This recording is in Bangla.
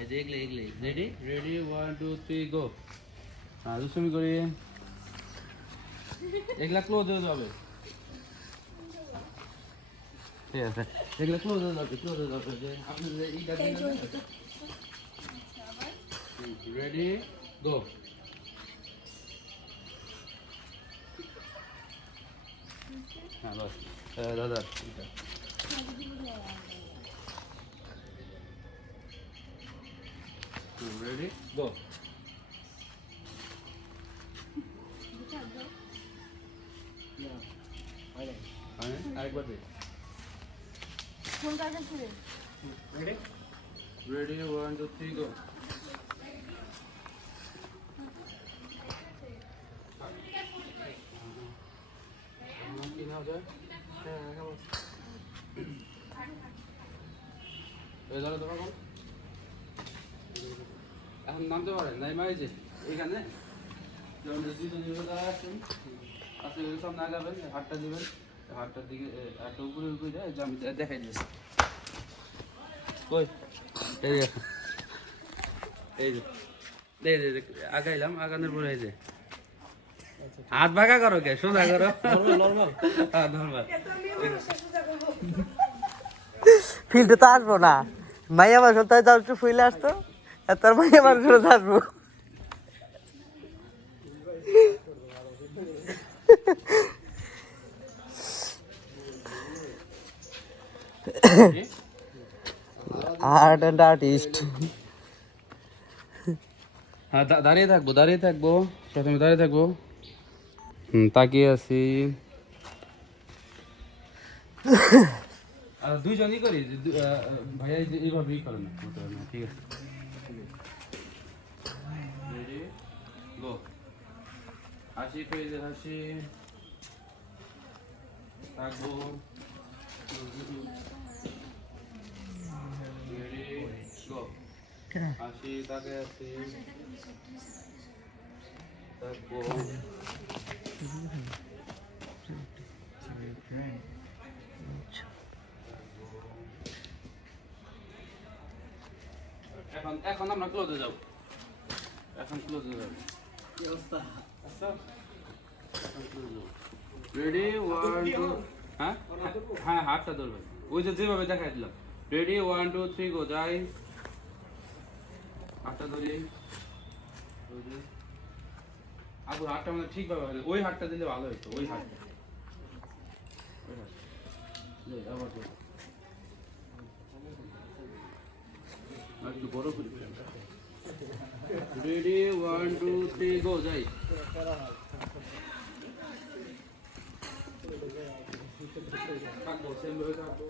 রেডি রেডি 1 2 3 গো দুষ্টুমি করি এগুলা ক্লোজ হয়ে যাবে ঠিক আছে এগুলা ক্লোজ হয়ে যাবে যে আপনি যে এইটা রেডি গো হ্যাঁ বাস দাদা এটা ready go আরেকবার দে কোন কাজে ছিল ready ready 1 2 3 go কি নাও যায় হ্যাঁ খাবো এই দাঁড়া দাঁড়া বল এখন নামতে পারেন নাই মাই যে এইখানে যখন দুজন দাঁড়া আছেন আস্তে করে সামনে আগাবেন হাতটা দিবেন হাতটার দিকে হাতটা উপরে উপরে যায় যে আমি দেখাই দিচ্ছি কই এই যে এই যে আগাইলাম আগানোর পরে এই যে হাত ভাগা করো কে সোজা করো নরমাল হ্যাঁ নরমাল ফিল্ডে তো আসবো না মাইয়া মানুষ তাই তার একটু ফুলে আসতো আর তার মাইয়া মানুষ আসবো আর্ট অ্যান্ড আর্টিস্ট হ্যাঁ দাঁড়িয়ে থাকবো প্রথমে দাঁড়িয়ে থাকবো তাকিয়ে আছি দুইজনই করি ভাইয়া এইভাবেই করে না ঠিক আছে রেডি গো হাসি পেয়ে হাসি থাকবো রেডি গো হাসি তাকে আছি থাকবো এখন আমরা ক্লোজে যাব এখন ক্লোজে যাব কি অবস্থা আচ্ছা এখন ক্লোজে যাব রেডি 1 2 হ্যাঁ হ্যাঁ হাতটা ধরবেন ওই যে যেভাবে দেখাই দিলাম রেডি 1 2 3 গো যাই হাতটা ধরি আবু হাতটা মানে ঠিকভাবে ওই হাতটা দিলে ভালো হতো ওই হাতটা আবার একটু বড় করি রেডি 1 2 3 গো যাই থাকবো সেম ভাবে থাকবো